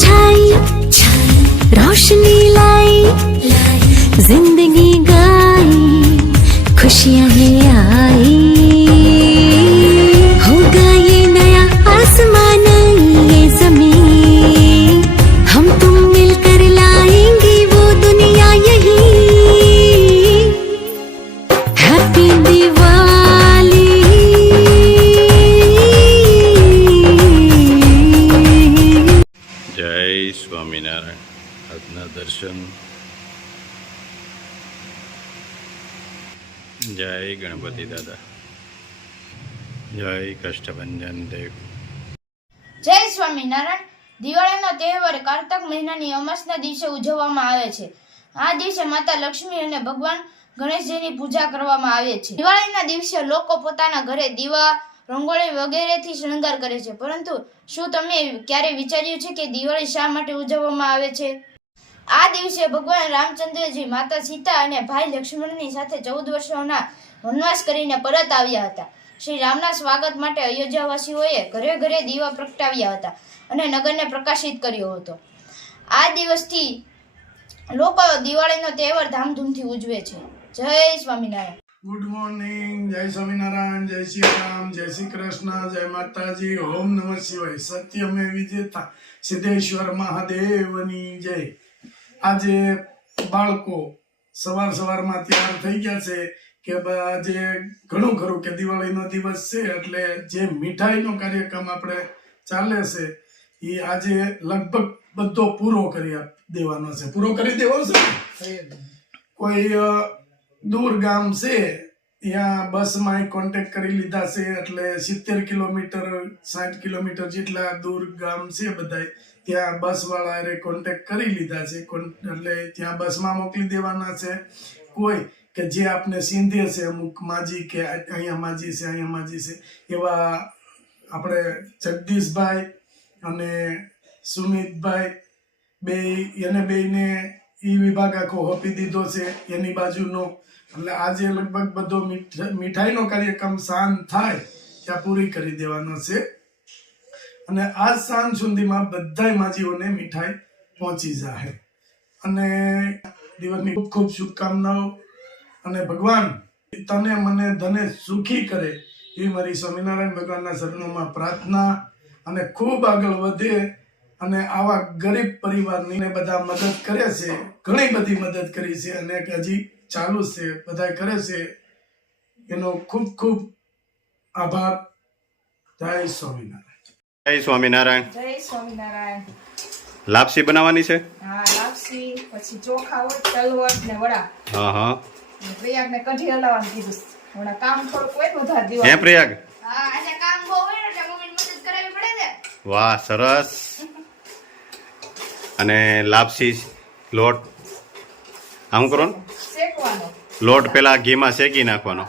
छाई रोशनी लाई जिंदगी गाई खुशियां है आई होगा ये नया आसमान ये जमीन हम तुम मिलकर लाएंगे वो दुनिया यही हैप्पी સ્વામિનારાયણ આજના દર્શન. જય ગણપતિ દાદા, જય કષ્ટભંજન દેવ. જય સ્વામિનારાયણ. દિવાળીનો તહેવાર કારતક મહિનાની અમાસના દિવસે ઉજવવામાં આવે છે. આ દિવસે માતા લક્ષ્મી અને ભગવાન ગણેશજીની પૂજા કરવામાં આવે છે. દિવાળીના દિવસે લોકો પોતાના ઘરે દીવા, રંગોળી વગેરેથી શણગાર કરે છે. પરંતુ શું તમે ક્યારે વિચાર્યું છે કે દિવાળી શા માટે ઉજવવામાં આવે છે? આ દિવસે ભગવાન રામચંદ્રજી, માતા સીતા અને ભાઈ લક્ષ્મણની સાથે 14 વર્ષોના વનવાસ કરીને પરત આવ્યા હતા. શ્રી રામના સ્વાગત માટે અયોધ્યાવાસીઓએ ઘરે ઘરે દીવા પ્રગટાવ્યા હતા અને નગરને પ્રકાશિત કર્યો હતો. આ દિવસથી લોકો દિવાળીનો તહેવાર ધામધૂમથી ઉજવે છે. જય સ્વામિનારાયણ. Good morning. જય સ્વામિનારાયણ, જય શ્રી રામ, જય શ્રી કૃષ્ણ, જય માતાજી, ઓમ નમઃ શિવાય. સત્યમે વિજેતા સિદ્ધેશ્વર મહાદેવની જય. આજે બાળકો સવારમાં તૈયાર થઈ ગયા છે કે આજે ઘણું ખરું કે દિવાળીનો દિવસ છે એટલે જે મીઠાઈનો કાર્યક્રમ આપણે ચાલે છે એ આજે લગભગ બધો પૂરો કરી દેવાનો છે. પૂરો કરી દેવો છે. કોઈ દૂર ગામ છે ત્યાં બસમાં કોન્ટેક્ટ કરી લીધા છે એટલે 70 કિલોમીટર 60 કિલોમીટર જેટલા દૂર ગામ છે બધા ત્યાં બસ વાળાએ કોન્ટેક્ટ કરી લીધા છે એટલે ત્યાં બસમાં મોકલી દેવાના છે. કોઈ કે જે આપને સિંધે છે અમુક માજી કે અહીંયા માજી છે અહીંયા માજી છે એવા આપણે જગદીશભાઈ અને સુમિતભાઈ બેને ઈ વિભાગ આખો આપી દીધો છે એની બાજુનો. એટલે આજે લગભગ બધો મીઠાઈનો કાર્યક્રમ સાંજ થાય ત્યાં પૂરી કરી દેવાનો છે અને આજ સાંજ સુધીમાં બધા માજીઓને મીઠાઈ પહોંચી જાય. અને દિવસની ખૂબ ખૂબ શુભકામનાઓ અને ભગવાન તને મને ધને સુખી કરે એ મારી સ્વામિનારાયણ ભગવાનના ચરણોમાં પ્રાર્થના. અને ખૂબ આગળ વધે અને આવા ગરીબ પરિવારની બધા મદદ કરે છે, ઘણી બધી મદદ કરી છે અને હજી ચાલુ છે, બધા કરે છે, એનો ખૂબ ખૂબ આભાર. જય સ્વામિનારાયણ. જય સ્વામિનારાયણ. જય સ્વામિનારાયણ. લાપસી બનાવવાની છે? હા, લાપસી, પછી ચોખા હોય, તલવટ ને વડા. હા હા. પ્રયાગ ને કઢી હલાવવાનું કીધું. હમણાં કામ થોડુંક હોય વધારે દીવા. હે પ્રયાગ? હા, આજે કામ બહુ હોય એટલે મમ્મીને મદદ કરાવવી પડે ને. વાહ, સરસ. અને લાપસી લોટ આમ કરો ને, શેકવાનો લોટ પેલા ઘીમાં શેકી નાખવાનો.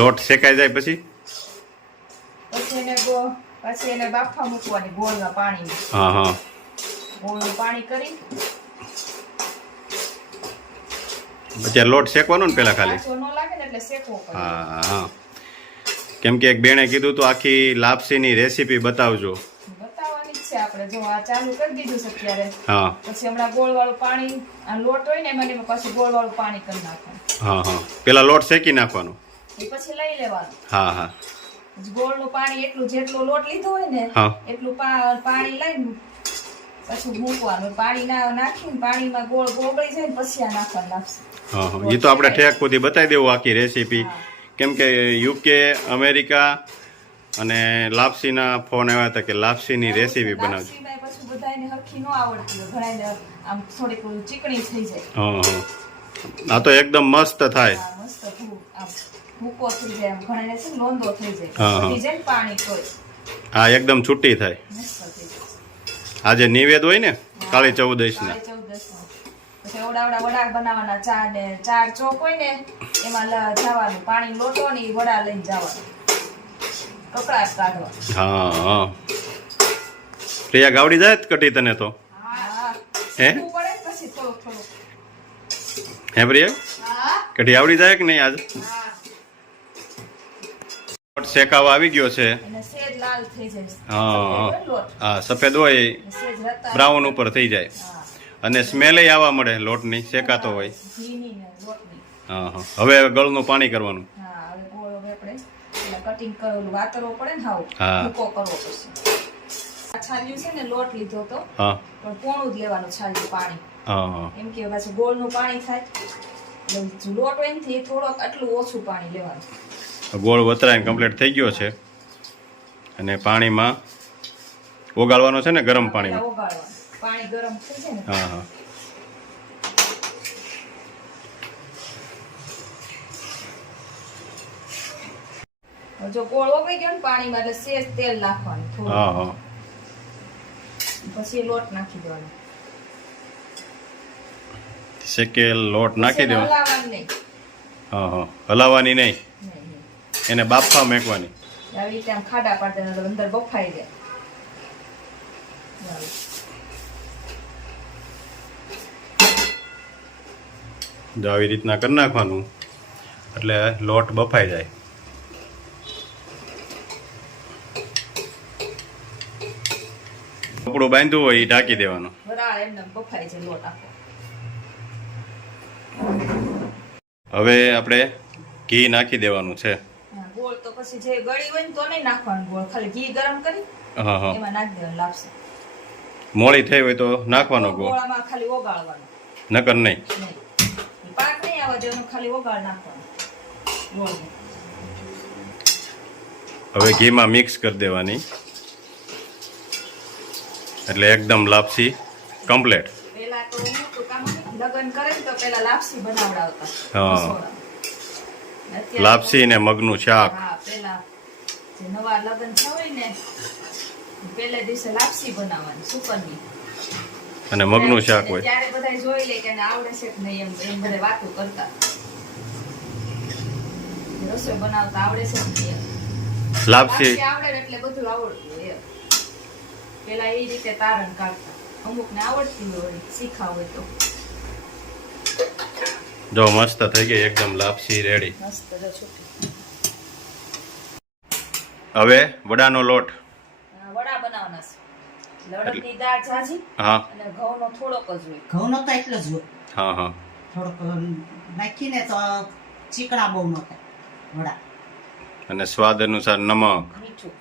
લોટ શેકાઈ જાય પછી એને બાફા મૂકવાની ગોળના પાણીમાં. હા હા. ગોળનું પાણી કરી પછી લોટ શેકવાનો ને પેલા ખાલી. કાચો ન લાગે ને એટલે શેકવો પડે. હા હા. કેમ કે એક બેને કીધું તો આખી લાપસીની રેસીપી બતાવજો. બતાવવાની જ છે આપણે. જો આ ચાલુ કરી દીધું છે અત્યારે. હા. પછી હમણાં ગોળ વાળું પાણી, આ લોટ હોય ને એમાં પાછું ગોળ વાળું પાણી કરી નાખવાનું. હા હા. પેલા લોટ શેકી નાખવાનો. એ પછી લઈ લેવાનું. હા હા. ગોળનું પાણી એટલું જેટલો લોટ લીધો હોય ને એટલું પાણી લઈને પછી મૂકવાનું. પાણી નાખીને પાણીમાં ગોળ ગોળગળી જાય ને પછી આ નાખવાનું લાપસી. હા હા. એ તો આપણે ઠેક સુધી બતાવી દેવું આખી રેસીપી. કેમ કે યુકે, અમેરિકા અને લાપસીના ફોન આવ્યા હતા કે લાપસીની રેસીપી બનાવજો. પછી બધાને હરખી ન આવડતી હોય, ઘણાને આમ થોડીક ચીકણી થઈ જાય. હા હા. આ તો એકદમ મસ્ત થાય. મસ્ત આમ ભૂકો થઈ જાય, ઘણાને છે લોંદો થઈ જાય. થઈ જાય ને પાણી તોય. હા, એકદમ છૂટી થાય. મસ્ત થઈ જાય. આજે નિવેદ હોય ને કાળી ચૌદશ ના. પછી એવડા વડા બનાવવાના. 4 ચોક હોય ને એમાં જવાનું, પાણી લોટો ને વડા લઈને જવાનું, કકડાટ કાઢવા. હા હા. પ્રિયા ગાવડી જાય કટી તને તો? હે પછી થોડું હે પ્રિયા કઢી આવડી જાય કે નહીં? આજ શેકાવા આવી ગયો છે. અને સેજ લાલ થઈ જાય. હા લોટ હા સફેદ હોય સેજ રતા બ્રાઉન ઉપર થઈ જાય હા અને સ્મેલે આવવા મળે લોટની શેકાતો હોય. ઘીની ને લોટની. હા હા હવે ગળનું પાણી કરવાનું. હા હવે ગોળ હવે આપણે કટિંગ કરેલું વાતરવો પડે ને હાવ હા. ભૂકો કરવો પડશે. આ છાલ્યું છે ને લોટ લીધો તો હા પણ પોણું જ લેવાનું છાલ્યું પાણી. હા હા એમ કે પાછું ગોળનું પાણી થાય એટલે લોટ હોય ને થી થોડોક આટલું ઓછું પાણી લેવાનું. ગોળ વતરાઈને કમ્પ્લીટ થઈ ગયો છે અને પાણીમાં ઓગાળવાનો છે ને ગરમ પાણીમાં. ઓગાળવાનું પાણી ગરમ થઈ જાય ને હા હા જો ગોળ ઓગળી ગયો ને પાણીમાં એટલે સેજ તેલ નાખવાનું થોડું. હા હા પછી લોટ નાખી દેવાનો. શેકેલ લોટ નાખી પછી દેવાનો. હલાવવાનું નહીં. હા હા હલાવવાની નહીં, નહીં, નહીં. એને બાફવા મેકવાની. આવી રીતે આમ ખાડા પાડી દેવાના એટલે અંદર બફાઈ જાય. આવી. જો આવી રીતના કરી નાખવાનું એટલે લોટ બફાઈ જાય. કપડું બાંધ્યું હોય એ ઢાંકી દેવાનું. વરાળ એમને બફાઈ જાય લોટ આખો. હવે આપણે ઘી નાખી દેવાનું છે. હા, ગોળ તો પછી જે ગળી હોય ને તો નહીં નાખવાનું ગોળ, ખાલી ઘી ગરમ કરી હા હા એમાં નાખી દેવાનું લાપસી. મોળી થઈ હોય તો નાખવાનો ગોળ, ગોળામાં ખાલી ઓગાળવાનું નકર નહીં. નહીં. પાક નહીં આવવા દેવાનું, ખાલી ઓગાળ નાખવાનું ગોળને. હવે ઘીમાં મિક્સ કરી દેવાની એટલે એકદમ લાપસી કમ્પ્લેટ. પેલા તો મોટું કામ હતું, લગ્ન કરે ને તો પેલા લાપસી બનાવડાવતા. હા. રસોડામાં. અત્યારે લાપસી ને મગનું શાક. હા, પેલા જે નવા લગ્ન થયા હોય ને પેલે દિવસે લાપસી બનાવવાની સુકનની. અને મગનું શાક હોય. ત્યારે બધા જોઈ લે કે એને આવડે છે કે નહીં એમ બધા વાતો કરતા. રસોઈ બનાવતા આવડે છે કે નહીં એમ. લાપસી લાપસી આવડે ને એટલે બધું આવડતું એમ. પેલા એ રીતે તારણ કાઢતા. અમુક ને આવડતી હોય શીખા હોય તો. જો મસ્ત થઈ ગઈ એકદમ લાપસી રેડી. મસ્ત જો છૂટી. હવે વડાનો લોટ. વડા બનાવવાના છે. અડદની દાળ ઝાઝી હા અને ઘઉંનો થોડોક જ હોય. ઘઉંનો તો એટલો જ હોય, હા હા થોડોક નાખીને તો ચીકણા બહુ ન થાય વડા. અને સ્વાદ અનુસાર નમક. મીઠું.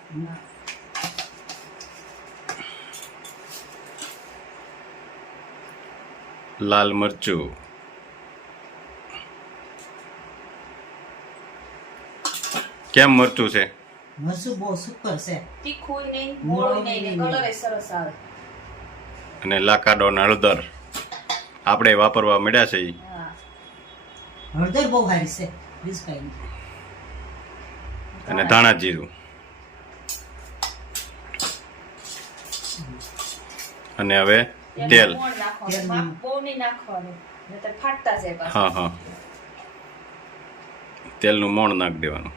લાલ મરચું. કેમ મરચું છે? મરચું બહુ સુપર છે. તીખું નહીં, મોળું નહીં ને કલર સરસ આવે. અને લાકાડો ને હળદર આપણે વાપરવા મળ્યા છે ઈ. હા. હળદર બહુ સારી છે, બીજું કઈ નહીં. અને ધાણા જીરું અને હવે તેલ. મોણ નાખવાનું. માપ બહુ નહીં નાખવાનું નહીંતર ફાટતા જાય પાછું. હા હા તેલનું મોણ નાખી દેવાનું.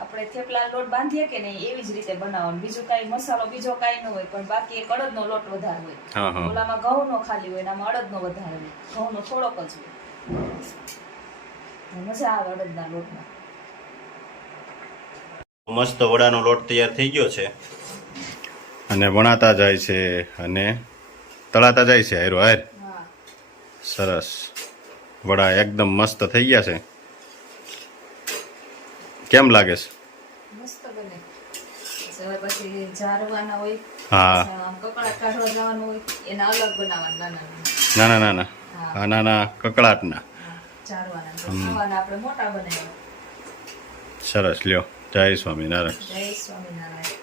આપણે થેપલા લોટ બાંધીએ કે નહીં એવી જ રીતે બનાવવાનું. બીજું કાંઈ મસાલો બીજો કાંઈ ન હોય, પણ બાકી એક અડદનો લોટ વધારે હોય. હા હા ઓલામાં ઘઉંનો ખાલી હોય ને આમાં અડદનો વધારે હોય. ઘઉંનો થોડોક જ હોય. મજા આવે અડદના લોટમાં. મસ્ત વડાનો લોટ તૈયાર થઈ ગયો છે અને વણાતા જાય છે અને તળાતા જાય છે હારો હાર. હા. સરસ વડા એકદમ મસ્ત થઈ ગયા છે. કેમ લાગે છે? મસ્ત બને. હવે પછી જારવાના હોય. હા આમ કકળાટ કાઢવા જવાનું હોય એના અલગ બનાવવાના નાના નાના નાના હા. આ નાના કકડાટના. ચારવાના. ખાવાના આપણે મોટા બનાવ્યા. સરસ લ્યો. જય સ્વામિનારાયણ. જય સ્વામિનારાયણ.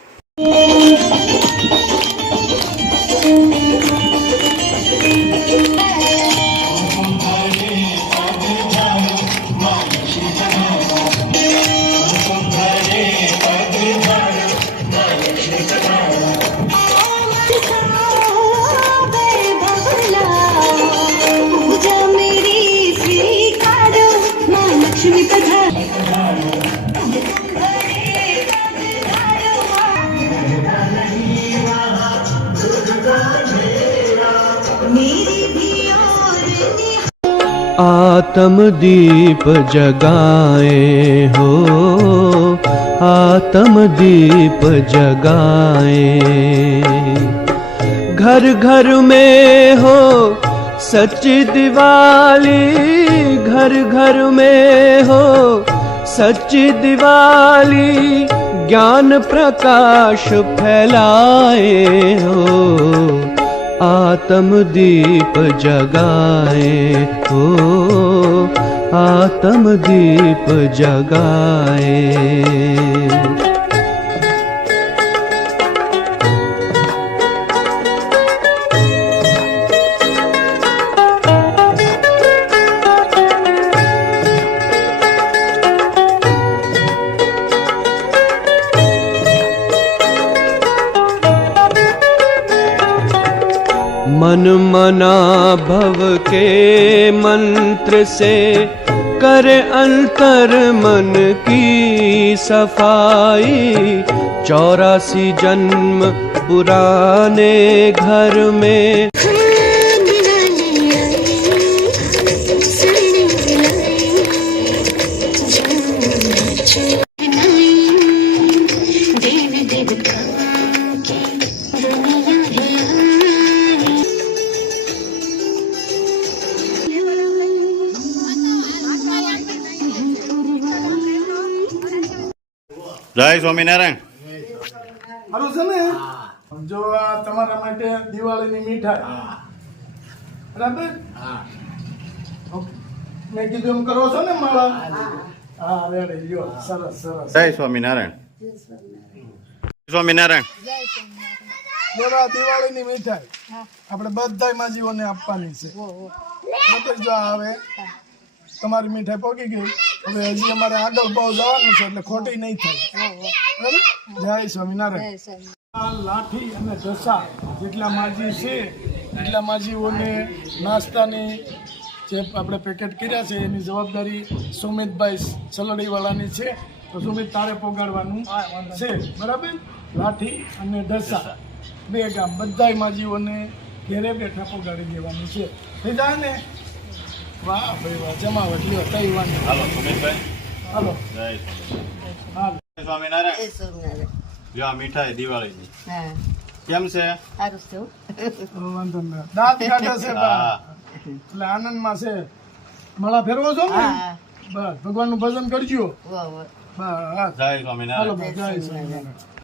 पूजा मेरी स्वीकारो माँ लक्ष्मी पधारो मेरी आत्मदीप जगाए हो, आत्मदीप जगाए। घर घर में हो सच्ची दिवाली, घर घर में हो सच्ची दिवाली, ज्ञान प्रकाश फैलाए हो, आत्मदीप जगाए हो, आत्मदीप जगाए। मन मना भव के मंत्र से करे अंतर मन की सफाई। 84 जन्म पुराने घर में જય સ્વામિનારાયણ. સારું છે ને? જો આ તમારા માટે દિવાળીની મીઠાઈ, બરાબર? ઓકે. મેં કીધું એમ કરો છો ને માળા? હા, રેડી. લ્યો, સરસ સરસ. જય સ્વામિનારાયણ. સ્વામિનારાયણ. બોલો, આ દિવાળીની મીઠાઈ આપણે બધા માજીઓને આપવાની છે. બરાબર? જો આ હવે તમારી મીઠાઈ પોકી ગઈ, હવે હજી અમારે આગળ બહુ જવાનું છે એટલે ખોટી નહીં થાય. બરાબર? જય સ્વામિનારાયણ. આ લાઠી અને ઢસા જેટલા માજી છે એટલા માજીઓને નાસ્તાની જે આપણે પેકેટ કર્યા છે એની જવાબદારી સુમિતભાઈ સલડીવાળાની છે. તો સુમિત તારે પોગાડવાનું છે. બરાબર? લાઠી અને ઢસા 2 ગામ બધાય માજીઓને ઘેરે બેઠા પોગાડી દેવાની છે. થઈ જાય ને? વાહ ભાઈ વાહ, જમાવટ લ્યો કઈ વાંધો. હાલો સુમિતભાઈ. હાલો. જય હાલો. સ્વામિનારાયણ. જો આ મીઠાઈ દિવાળીની કેમ છે? વાંધો નહીં. દાંત કાઢે છે બા. હા. એટલે આનંદમાં છે. માળા ફેરવો છો ને? બસ ભગવાનનું ભજન કરજો. બસ. જય સ્વામિનારાયણ. હાલો, જય સ્વામિનારાયણ.